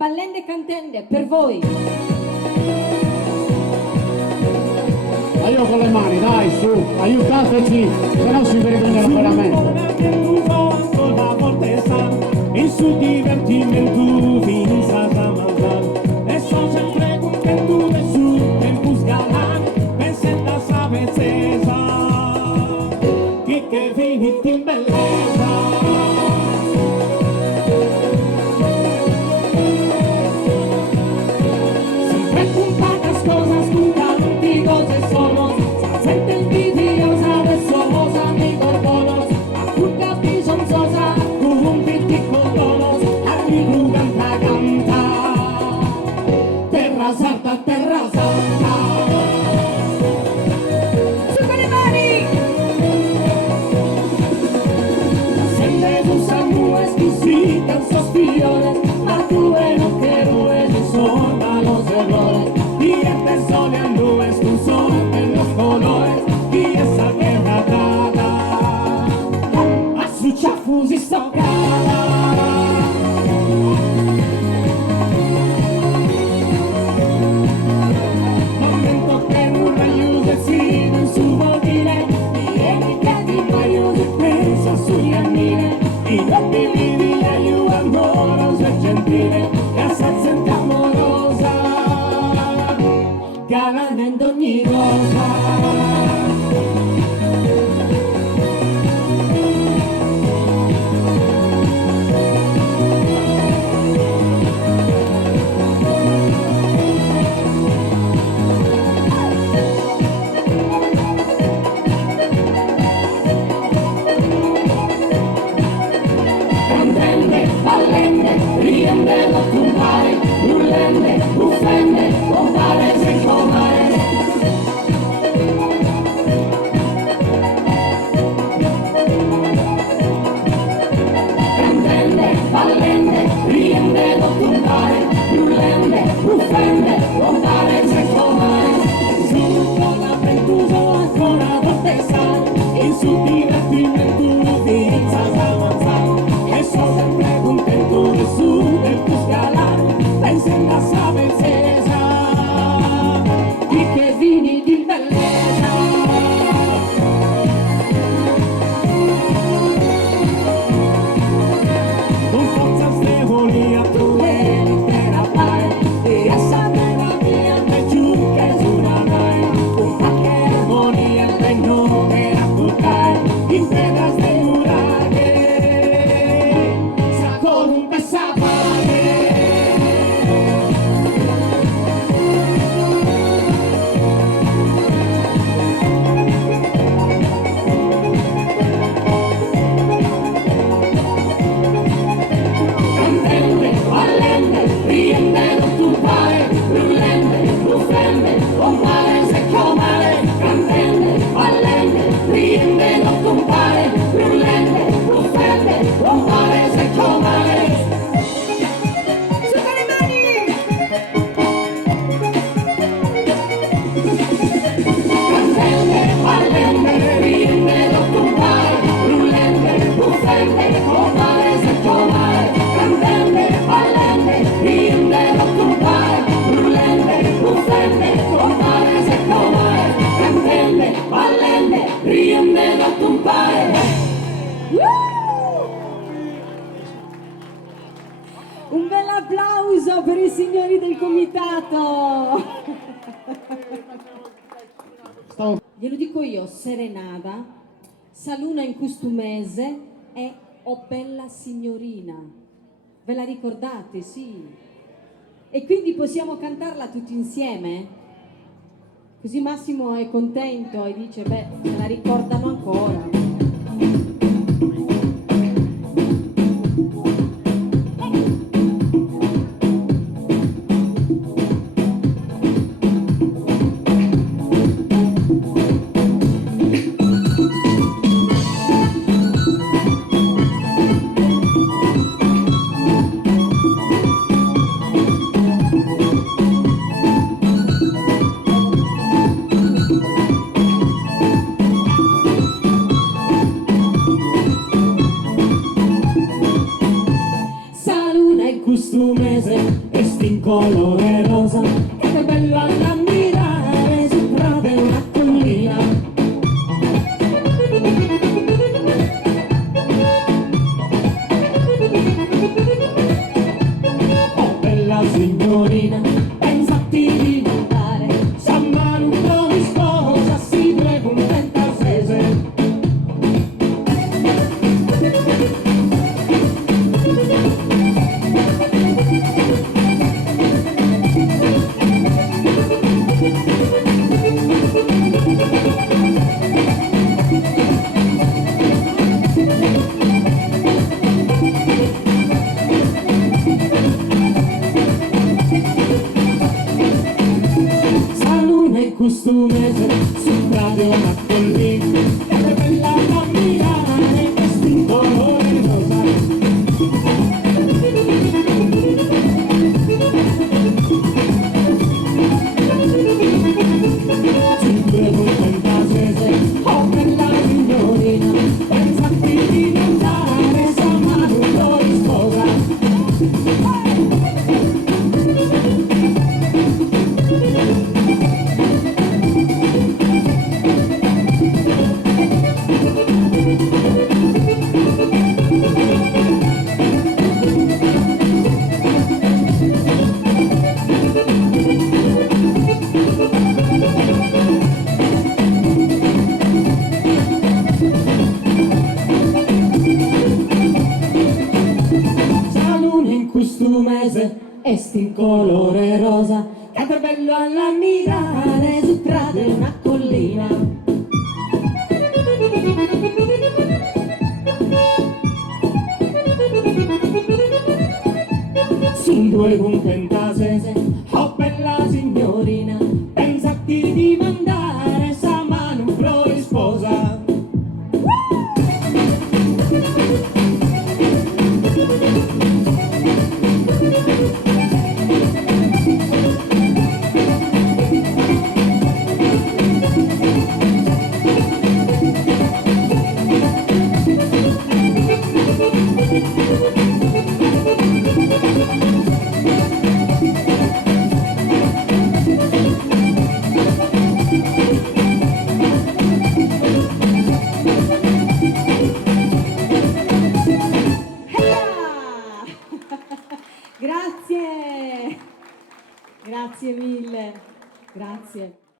ballende e cantende per voi. Ma io con le mani, dai, su, aiutateci, se no si vergogna veramente. Il suo divertimento finisce a mangiare e sono sempre contento del suo tempo sgalare per senza sapezzesa che finiti in bellezza. Sempre puntata scusa, scusa, non ti cose sono, sente invidiosa, adesso cosa mi gorgono, a cui capisco non so sa, un piccolo, a mi canta canta, terra santa, Su con le mani! sempre tu sangue squisita, un sospiro, ma tu e non che non sono los errores, y el tesoro en lo escuso en los colores, y esa guerra dada, a su chafusi stoccata. Momento che non aiuta sì, non su vuol dire, vieni che ti aiuta, pensa sugli annini, i nobili di aiuto amoroso e gentile, casa senza amorosa, galante ogni cosa. Cantende, ballende, riende, non tumbare, urlende, uffende, compare se comare. Cantende, ballende, riende, non tumbare, urlende, uffende, compare se comare. Su con la ventuso ancora cortesa, in su divertimento firenza avanzare. E sono sempre contento del su del tuo scalare, pensa in la sapezzesa, di che vini di bellezza. Con forza stevolia tu l'intera pai, e a sapere mia me giù che su una nai, con qualche armonia per non raccontare, in pedras de muraghe, sa con un pesavare. Cantende, ballende, riende, non turbare, urlende, buffende, compare se comare. Cantende, ballende, riende, non turbare, urlende, buffende, compare se comare. Su con le mani! Cantende, ballende, riende, non turbare, urlende, buffende, compare se comare. Cantende, ballende, riende, non turbare, urlende, buffende, compare se comare. Cantende, ballende, riende, non turbare. Un bel applauso per i signori del comitato! Glielo dico io, Serenada, Saluna in questo mese è O bella signorina. Ve la ricordate? Sì. E quindi possiamo cantarla tutti insieme? Così Massimo è contento e dice, beh, se la ricordano ancora. vesti in colore rosa, che è bella da ammirare, sul prato è una collina. Signorina, pensati di andare, San Manuel mi sposa, si due contenta sese. Costumese, sopra di una collina, che è bella da ammirare, vesti in colore rosa. Cinque contenta sese, oh bella signorina, pensati di andare, San Manuel di sposa. Costumese, esti in colore rosa, che è bello alla mirare, sul prato è una collina. Sì, due contenta sese, oh bella signorina, pensati di mandare, San Manuel di sposa. Grazie, grazie mille, grazie.